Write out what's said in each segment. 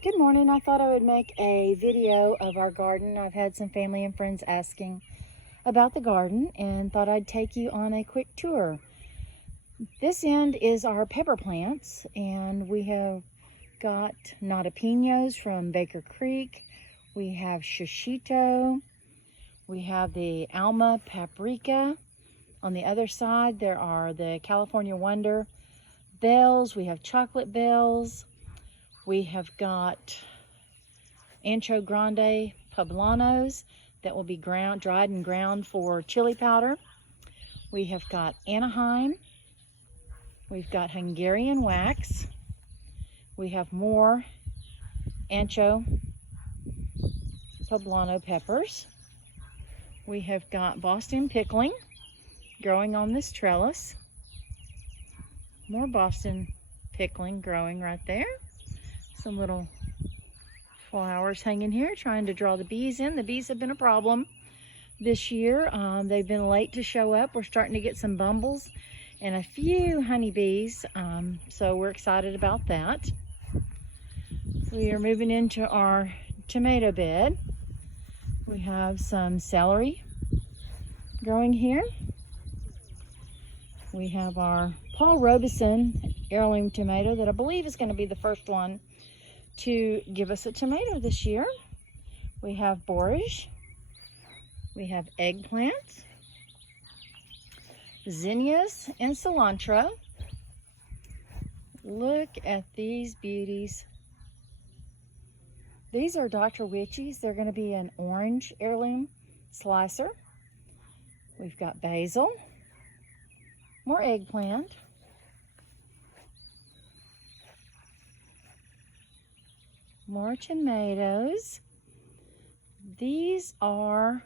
Good morning. I thought I would make a video of our garden. I've had some family and friends asking about the garden and thought I'd take you on a quick tour. This end is our pepper plants, and we have got nadapinos from Baker Creek. We have shishito. We have the Alma paprika. On the other side, there are the California Wonder bells. We have chocolate bells. We have got Ancho Grande poblanos that will be dried and ground for chili powder. We have got Anaheim. We've got Hungarian wax. We have more Ancho poblano peppers. We have got Boston pickling growing on this trellis. More Boston pickling growing right there. Some little flowers hanging here, trying to draw the bees in. The bees have been a problem this year. They've been late to show up. We're starting to get some bumbles and a few honeybees, so we're excited about that. We are moving into our tomato bed. We have some celery growing here. We have our Paul Robeson heirloom tomato that I believe is going to be the first one to give us a tomato this year. We have borage. We have eggplants, zinnias, and cilantro. Look at these beauties. These are Dr. Witchy's. They're going to be an orange heirloom slicer. We've got basil, more eggplant, more tomatoes. These are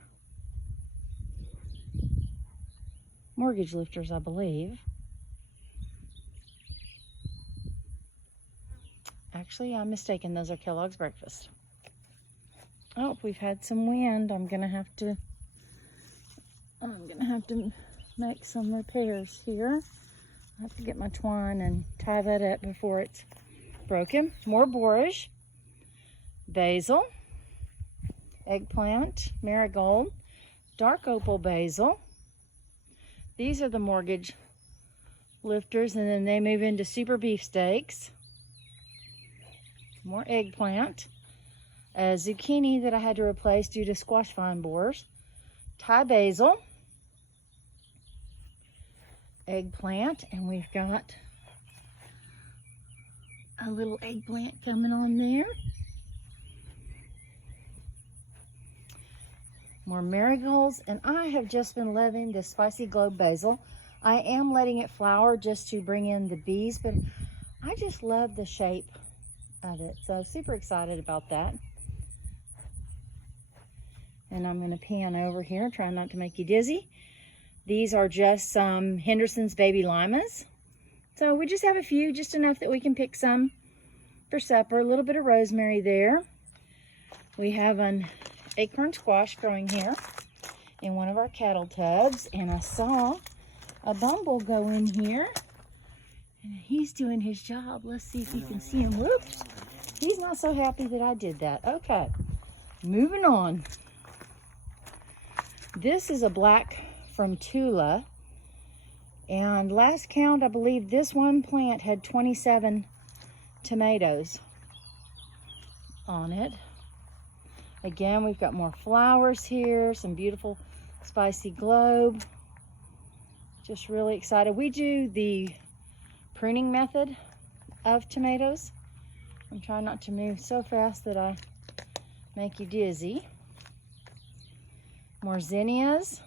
mortgage lifters, I believe. Actually, I'm mistaken. Those are Kellogg's breakfast. Oh, we've had some wind. I'm gonna have to make some repairs here. I have to get my twine and tie that up before it's broken. More borage, basil, eggplant, marigold, dark opal basil. These are the mortgage lifters, and then they move into super beefsteaks. More eggplant, a zucchini that I had to replace due to squash vine borers, Thai basil, eggplant, and we've got a little eggplant coming on there. More marigolds, and I have just been loving this spicy globe basil. I am letting it flower just to bring in the bees, but I just love the shape of it, so super excited about that. And I'm going to pan over here, try not to make you dizzy. These are just some Henderson's baby limas, so we just have a few, just enough that we can pick some for supper. A little bit of rosemary there. We have an acorn squash growing here in one of our cattle tubs, and I saw a bumble go in here, and he's doing his job. Let's see if you can see him. Whoops, he's not so happy that I did that. Okay, moving on. This is a black from Tula, and last count I believe this one plant had 27 tomatoes on it. Again, we've got more flowers here, some beautiful spicy globe. Just really excited. We do the pruning method of tomatoes. I'm trying not to move so fast that I make you dizzy. More zinnias.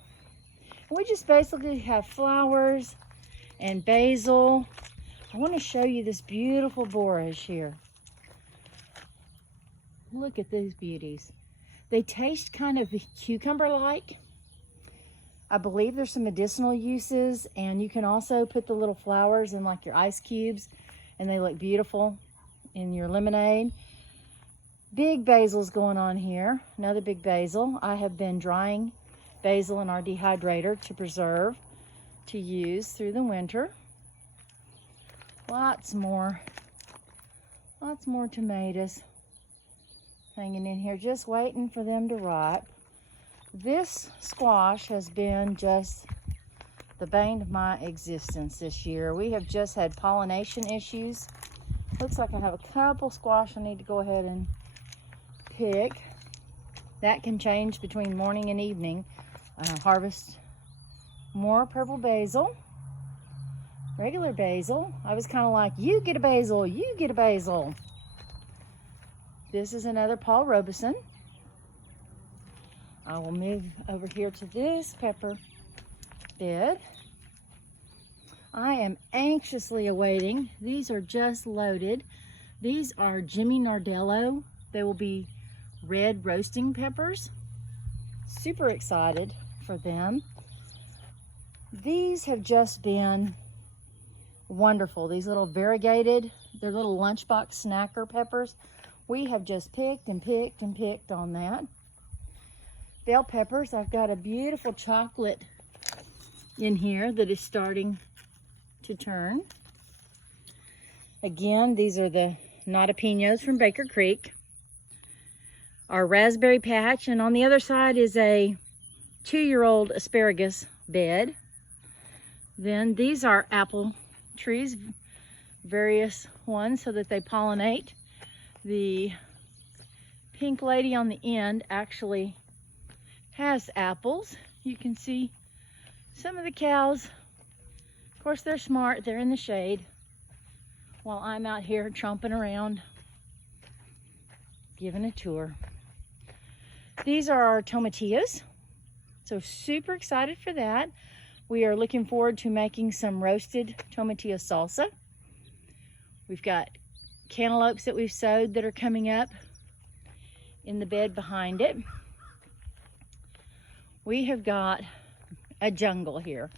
We just basically have flowers and basil. I want to show you this beautiful borage here. Look at these beauties. They taste kind of cucumber-like. I believe there's some medicinal uses, and you can also put the little flowers in like your ice cubes, and they look beautiful in your lemonade. Big basil's going on here. Another big basil. I have been drying basil in our dehydrator to preserve, to use through the winter. Lots more tomatoes. hanging in here, just waiting for them to ripe. This squash has been just the bane of my existence this year. We have just had pollination issues. Looks like I have a couple squash I need to go ahead and pick. That can change between morning and evening. Harvest more purple basil, regular basil. I was kind of like, you get a basil, you get a basil. This is another Paul Robeson. I will move over here to this pepper bed. I am anxiously awaiting. These are just loaded. These are Jimmy Nardello. They will be red roasting peppers. Super excited for them. These have just been wonderful. These little variegated, they're little lunchbox snacker peppers. We have just picked and picked and picked on that. Bell peppers, I've got a beautiful chocolate in here that is starting to turn. Again, these are the Notapinos from Baker Creek. Our raspberry patch, and on the other side is a 2-year-old asparagus bed. Then these are apple trees, various ones so that they pollinate. The pink lady on the end actually has apples. You can see some of the cows. Of course, they're smart. They're in the shade while I'm out here tromping around giving a tour. These are our tomatillos. So super excited for that. We are looking forward to making some roasted tomatillo salsa. We've got cantaloupes that we've sowed that are coming up in the bed behind it. We have got a jungle here.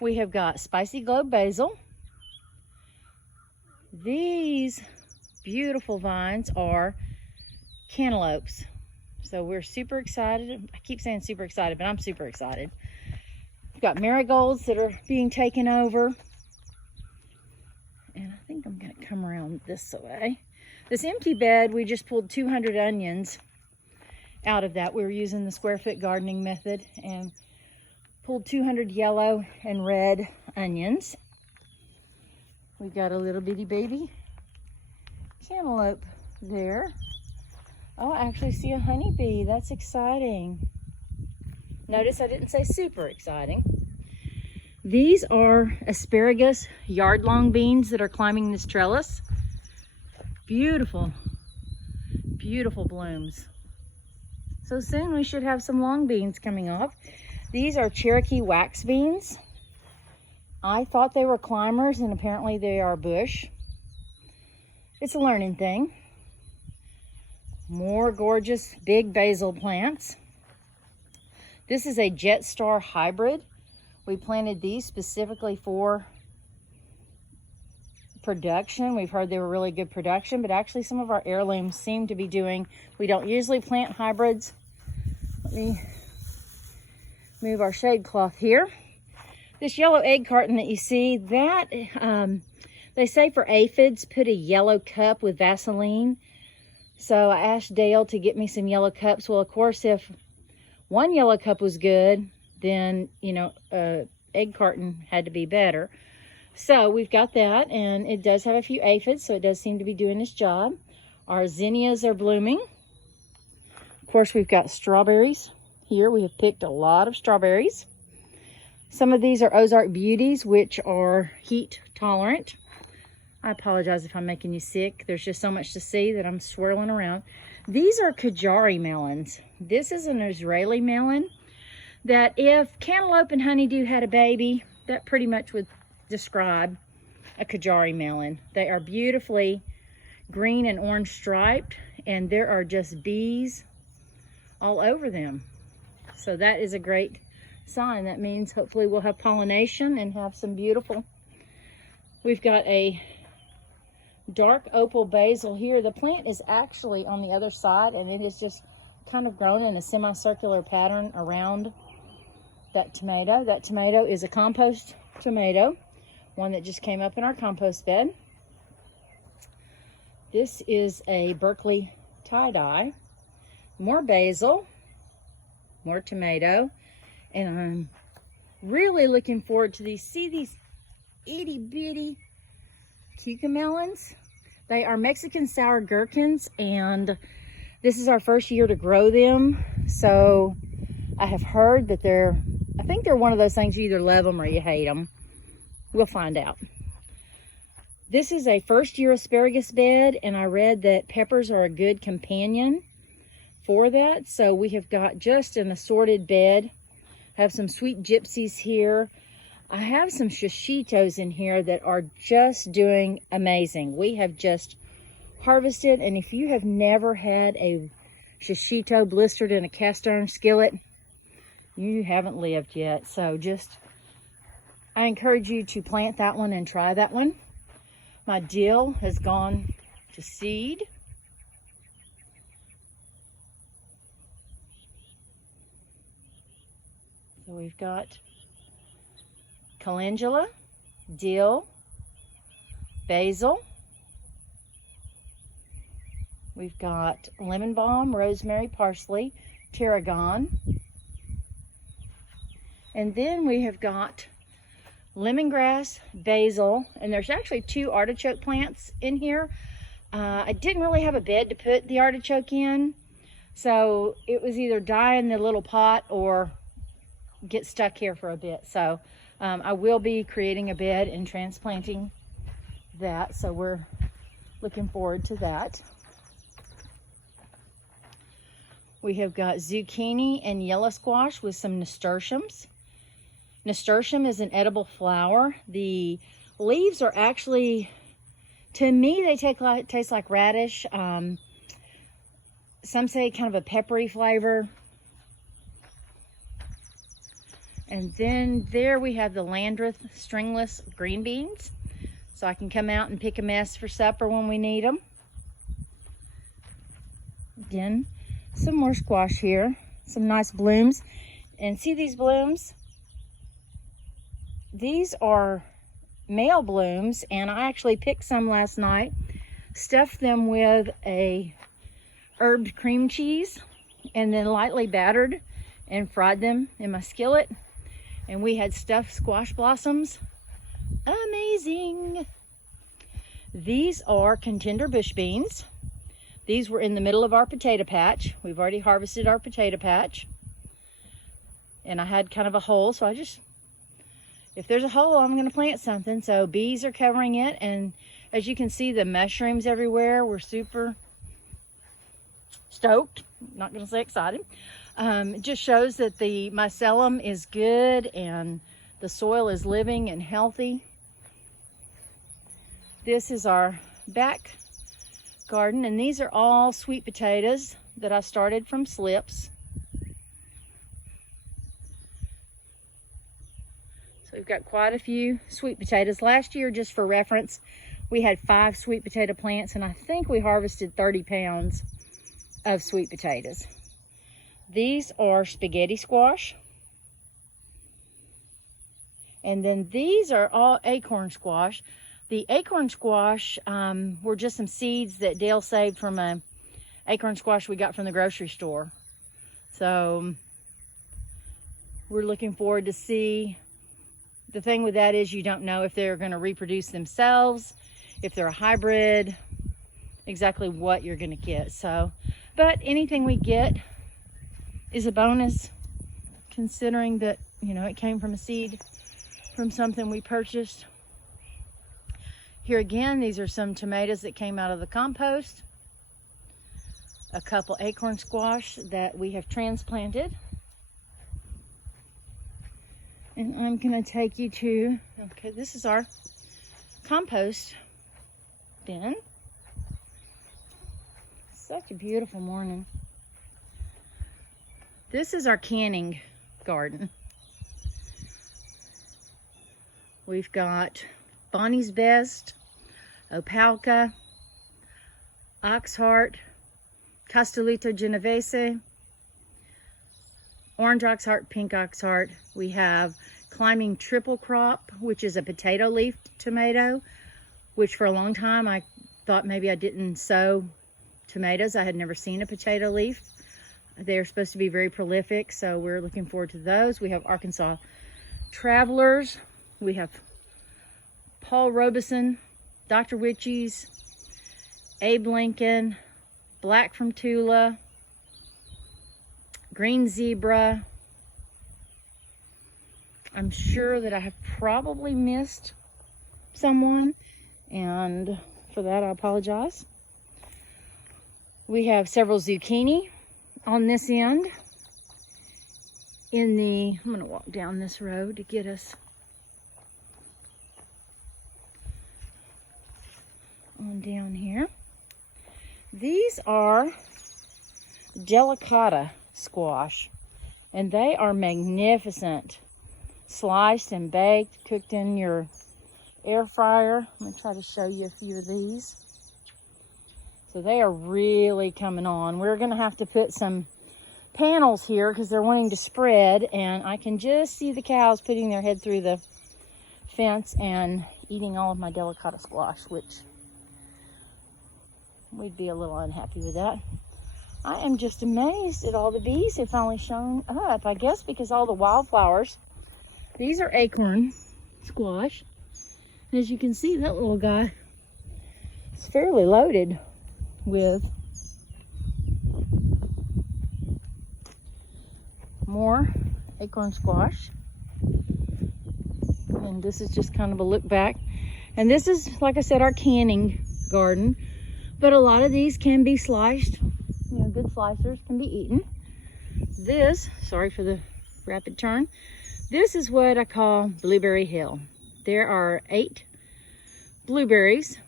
We have got spicy globe basil. These beautiful vines are cantaloupes. So we're super excited. I keep saying super excited, but I'm super excited. We've got marigolds that are being taken over. And I think I'm going to come around this way. This empty bed, we just pulled 200 onions out of that. We were using the square foot gardening method and pulled 200 yellow and red onions. We've got a little bitty baby cantaloupe there. Oh, I actually see a honeybee. That's exciting. Notice I didn't say super exciting. These are asparagus yard-long beans that are climbing this trellis. Beautiful, beautiful blooms. So soon we should have some long beans coming off. These are Cherokee wax beans. I thought they were climbers, and apparently they are bush. It's a learning thing. More gorgeous big basil plants. This is a Jetstar hybrid. We planted these specifically for production. We've heard they were really good production, but actually some of our heirlooms seem to be doing, we don't usually plant hybrids. Let me move our shade cloth here. This yellow egg carton that you see, that they say for aphids, put a yellow cup with Vaseline. So I asked Dale to get me some yellow cups. Well, of course, if one yellow cup was good, then, you know, egg carton had to be better. So we've got that, and it does have a few aphids, so it does seem to be doing its job. Our zinnias are blooming. Of course, we've got strawberries here. We have picked a lot of strawberries. Some of these are Ozark Beauties, which are heat tolerant. I apologize if I'm making you sick. There's just so much to see that I'm swirling around. These are Kajari melons. This is an Israeli melon that if cantaloupe and honeydew had a baby, that pretty much would describe a Kajari melon. They are beautifully green and orange striped, and there are just bees all over them. So that is a great sign. That means hopefully we'll have pollination and have some beautiful. We've got a dark opal basil here. The plant is actually on the other side, and it has just kind of grown in a semicircular pattern around that tomato. That tomato is a compost tomato, one that just came up in our compost bed. This is a Berkeley tie-dye, more basil, more tomato, and I'm really looking forward to these. See these itty bitty cucamelons? They are Mexican sour gherkins, and this is our first year to grow them. So I have heard that I think they're one of those things, you either love them or you hate them. We'll find out. This is a first year asparagus bed, and I read that peppers are a good companion for that. So we have got just an assorted bed. I have some sweet gypsies here. I have some shishitos in here that are just doing amazing. We have just harvested, and if you have never had a shishito blistered in a cast iron skillet, you haven't lived yet. So I encourage you to plant that one and try that one. My dill has gone to seed. So we've got calendula, dill, basil. We've got lemon balm, rosemary, parsley, tarragon. And then we have got lemongrass, basil, and there's actually 2 artichoke plants in here. I didn't really have a bed to put the artichoke in, so it was either die in the little pot or get stuck here for a bit. So I will be creating a bed and transplanting that, so we're looking forward to that. We have got zucchini and yellow squash with some nasturtiums. Nasturtium is an edible flower. The leaves are actually, to me, they taste like radish. Some say kind of a peppery flavor. And then there we have the Landreth stringless green beans. So I can come out and pick a mess for supper when we need them. Again, some more squash here. Some nice blooms. And see these blooms? These are male blooms, and I actually picked some last night, stuffed them with a herbed cream cheese, and then lightly battered and fried them in my skillet. And we had stuffed squash blossoms. Amazing. These are contender bush beans. These were in the middle of our potato patch. We've already harvested our potato patch. And I had kind of a hole, so if there's a hole, I'm going to plant something. So bees are covering it, and as you can see, the mushrooms everywhere. We're super stoked. Not going to say excited. It just shows that the mycelium is good and the soil is living and healthy. This is our back garden, and these are all sweet potatoes that I started from slips. So we've got quite a few sweet potatoes. Last year, just for reference, we had 5 sweet potato plants, and I think we harvested 30 pounds of sweet potatoes. These are spaghetti squash. And then these are all acorn squash. The acorn squash were just some seeds that Dale saved from a acorn squash we got from the grocery store. So we're looking forward to see. The thing with that is you don't know if they're going to reproduce themselves, if they're a hybrid, exactly what you're going to get. So, but anything we get is a bonus, considering that, you know, it came from a seed from something we purchased. Here again, these are some tomatoes that came out of the compost. A couple acorn squash that we have transplanted. And I'm going to take you to, okay, this is our compost bin. Such a beautiful morning. This is our canning garden. We've got Bonnie's Best, Opalka, Oxheart, Castellito Genovese, Orange Oxheart, Pink Oxheart. We have Climbing Triple Crop, which is a potato leaf tomato, which for a long time I thought maybe I didn't sow tomatoes. I had never seen a potato leaf. They're supposed to be very prolific, so we're looking forward to those. We have Arkansas Travelers. We have Paul Robeson, Dr. Witchies, Abe Lincoln, Black from Tula, Green Zebra. I'm sure that I have probably missed someone, and for that I apologize. We have several zucchini on this end. I'm going to walk down this road to get us on down here. These are delicata squash, and they are magnificent. Sliced and baked, cooked in your air fryer. I'm going to try to show you a few of these. So they are really coming on. We're going to have to put some panels here because they're wanting to spread, and I can just see the cows putting their head through the fence and eating all of my delicata squash, which we'd be a little unhappy with that. I am just amazed at all the bees have finally shown up. I guess because all the wildflowers. These are acorn squash. As you can see, that little guy is fairly loaded with more acorn squash. And this is just kind of a look back. And this is, like I said, our canning garden. But a lot of these can be sliced. You know, good slicers can be eaten. This, sorry for the rapid turn. This is what I call Blueberry Hill. There are 8 blueberries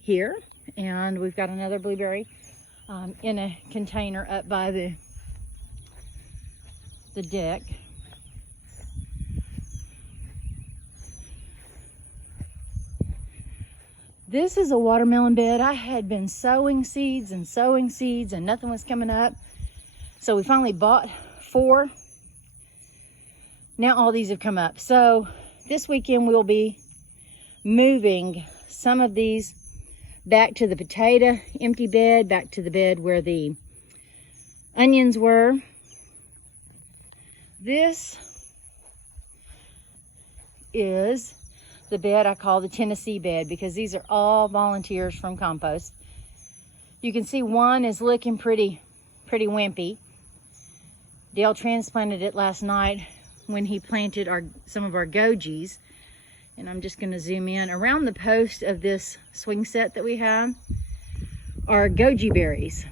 here, and we've got another blueberry in a container up by the deck. This is a watermelon bed. I had been sowing seeds and nothing was coming up. So we finally bought 4. Now all these have come up. So this weekend we'll be moving some of these back to the potato empty bed, back to the bed where the onions were. This is the bed I call the Tennessee bed because these are all volunteers from compost. You can see one is looking pretty wimpy. Dale transplanted it last night when he planted some of our gojis. And I'm just going to zoom in. Around the post of this swing set that we have are goji berries.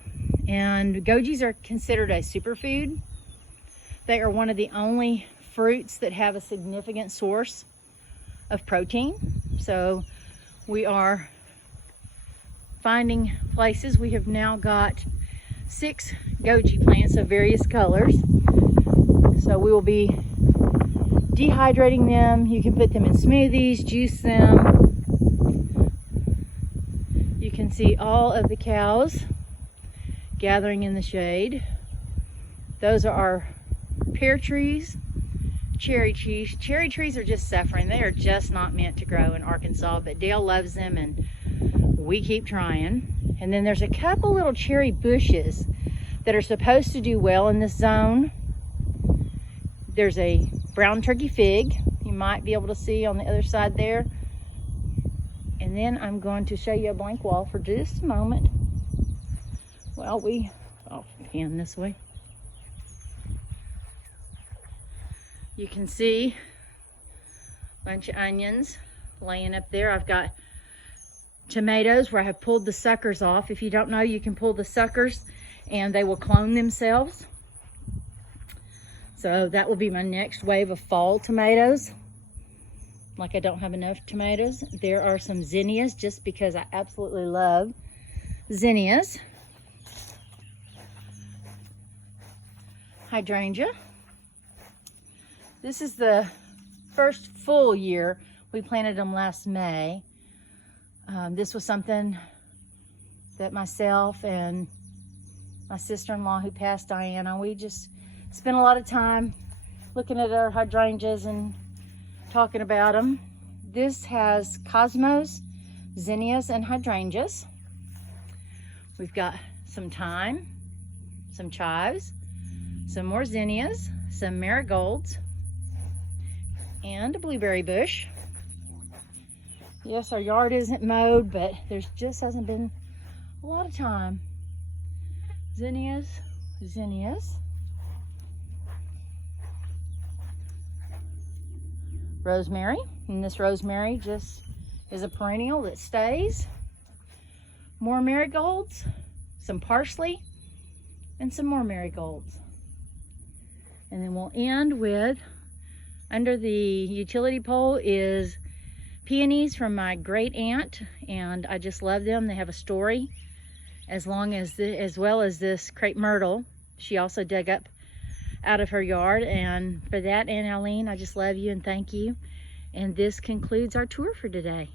And gojis are considered a superfood. They are one of the only fruits that have a significant source of protein. So we are finding places. We have now got 6 goji plants of various colors. So we will be dehydrating them. You can put them in smoothies, juice them. You can see all of the cows gathering in the shade. Those are our pear trees, cherry trees. Cherry trees are just suffering. They are just not meant to grow in Arkansas, but Dale loves them and we keep trying. And then there's a couple little cherry bushes that are supposed to do well in this zone. There's a brown turkey fig. You might be able to see on the other side there. And then I'm going to show you a blank wall for just a moment. Well, I'll pan this way. You can see a bunch of onions laying up there. I've got tomatoes where I have pulled the suckers off. If you don't know, you can pull the suckers and they will clone themselves. So that will be my next wave of fall tomatoes. Like I don't have enough tomatoes. There are some zinnias just because I absolutely love zinnias. Hydrangea. This is the first full year. We planted them last May. This was something that myself and my sister-in-law who passed, Diana, we just spent a lot of time looking at our hydrangeas and talking about them. This has cosmos, zinnias, and hydrangeas. We've got some thyme, some chives, some more zinnias, some marigolds, and a blueberry bush. Yes, our yard isn't mowed, but there's just hasn't been a lot of time. Zinnias, rosemary, and this rosemary just is a perennial that stays. More marigolds, some parsley, and some more marigolds. And then we'll end with, under the utility pole is peonies from my great aunt, and I just love them. They have a story, as well as this crepe myrtle she also dug up out of her yard. And for that, Aunt Eileen, I just love you and thank you. And this concludes our tour for today.